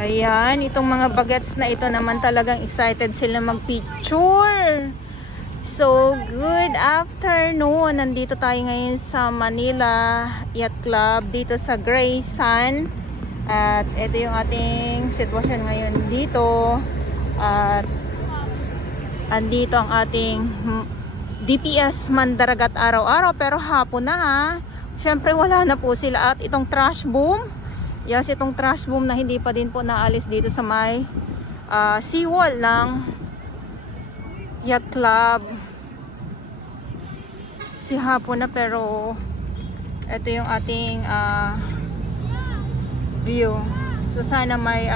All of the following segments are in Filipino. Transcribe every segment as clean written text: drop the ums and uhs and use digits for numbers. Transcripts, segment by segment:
Ayan, itong mga bagets na ito naman talagang excited sila mag-picture. So, good afternoon. Nandito tayo ngayon sa Manila Yacht Club dito sa Grey Sun. At ito yung ating sitwasyon ngayon dito. At andito ang ating DPS Mandaragat araw-araw, pero hapon na ha. Syempre wala na po sila. At itong trash boom, yes, itong trash boom na hindi pa din po naalis dito sa may seawall ng Yacht Club. Si hapon na, pero ito yung ating view. So sana may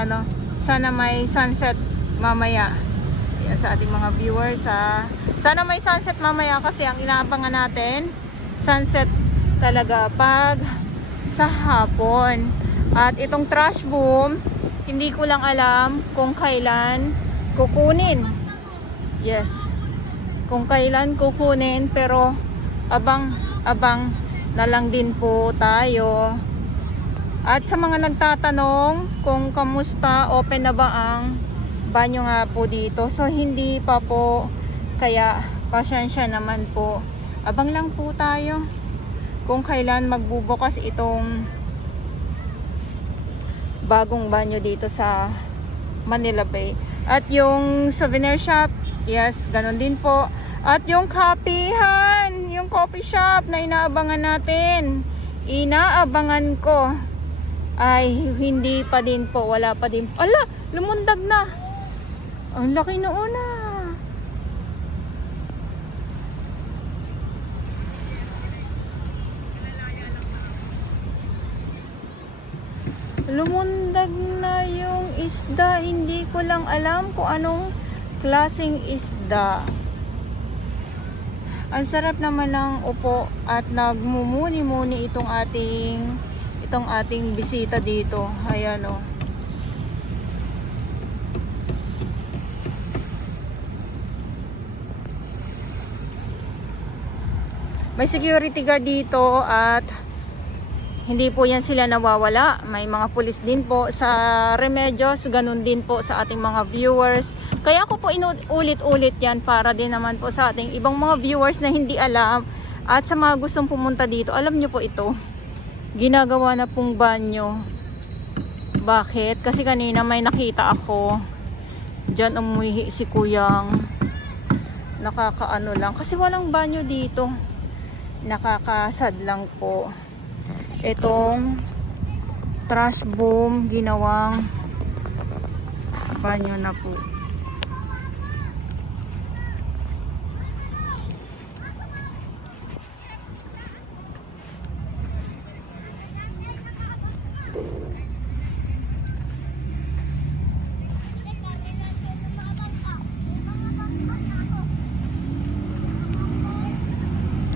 sana may sunset mamaya. Yan, sa ating mga viewers, sana may sunset mamaya, kasi ang inaabangan natin sunset talaga pag sa hapon. At itong trash boom, hindi ko lang alam kung kailan kukunin. Yes, kung kailan kukunin, pero abang na lang din po tayo. At sa mga nagtatanong kung kamusta, open na ba ang banyo nga po dito, so hindi pa po, kaya pasensya naman po. Abang lang po tayo kung kailan magbubukas itong bagong banyo dito sa Manila Bay. At yung souvenir shop, yes, ganun din po. At yung kapihan, yung coffee shop na inaabangan natin, inaabangan ko, ay hindi pa din po, wala pa din. Ala, lumundag na. Ang laki noon na. Lumundag na yung isda. Hindi ko lang alam kung anong klaseng isda. Ang sarap naman ng upo at nagmumuni-muni itong ating bisita dito. Ayan o. May security guard dito at hindi po yan sila nawawala. May mga pulis din po sa Remedios, ganun din po sa ating mga viewers. Kaya ako po inuulit-ulit yan para din naman po sa ating ibang mga viewers na hindi alam. At sa mga gustong pumunta dito, alam nyo po ito, ginagawa na pong banyo. Bakit? Kasi kanina may nakita ako, dyan umuhi si kuyang nakakaano lang kasi walang banyo dito, nakakasad lang po. Itong trash boom ginawang banyo na po.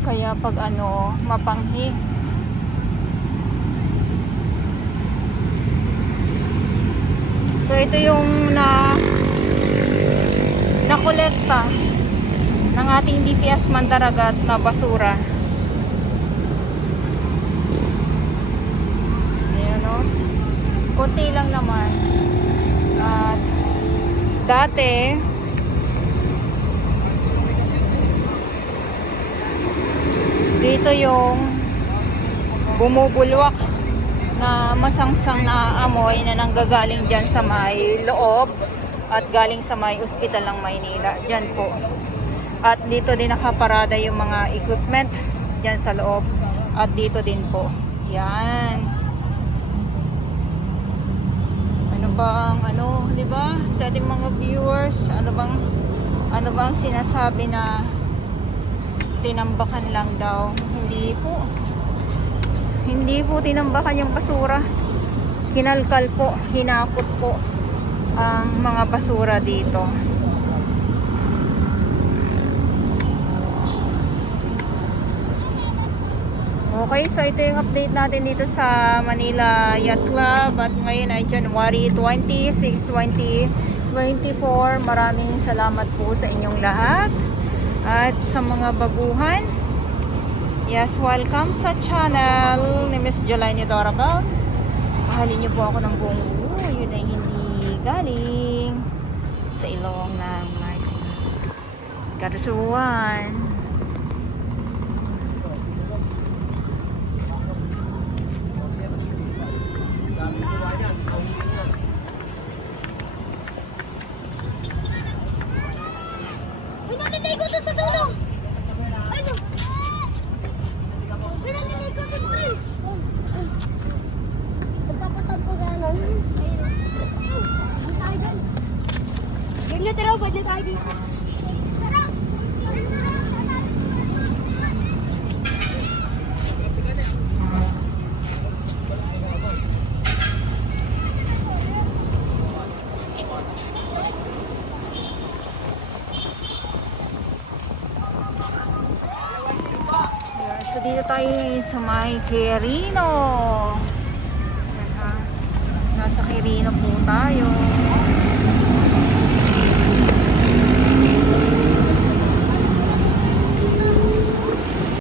Kaya pag ano, mapanghi. So ito yung nakolekta ng ating DPS Mandaragat na basura. Ayan o. Kunti lang naman. At dati dito yung bumubulwak na masangsang na amoy na nanggagaling dyan sa may loob at galing sa may ospital ng Maynila. Dyan po. At dito din nakaparada yung mga equipment dyan sa loob. At dito din po. Yan. Ano ba ang ano, di ba? Sa ating mga viewers, ano bang sinasabi na tinambakan lang daw? Hindi po tinambakan yung basura. Kinalkal po, hinakot po ang mga basura dito. Okay, so ito yung update natin dito sa Manila Yacht Club at ngayon ay January 26, 2024. Maraming salamat po sa inyong lahat at sa mga baguhan. Yes, welcome sa channel ni Miss Jolaine Dorabels. Mahalin niyo po ako ng buong buo. Yun ay hindi galing sa ilong ng Maisina. Karusuan. Uy, naliligo doon sa dulo! Ano? Uy, naliligo doon sa dulo! Magpapasad ko gano'n. Game na tira, pwede tayo dito. Tara! So dito tayo sa may Quirino. Nasa Quirino po tayo.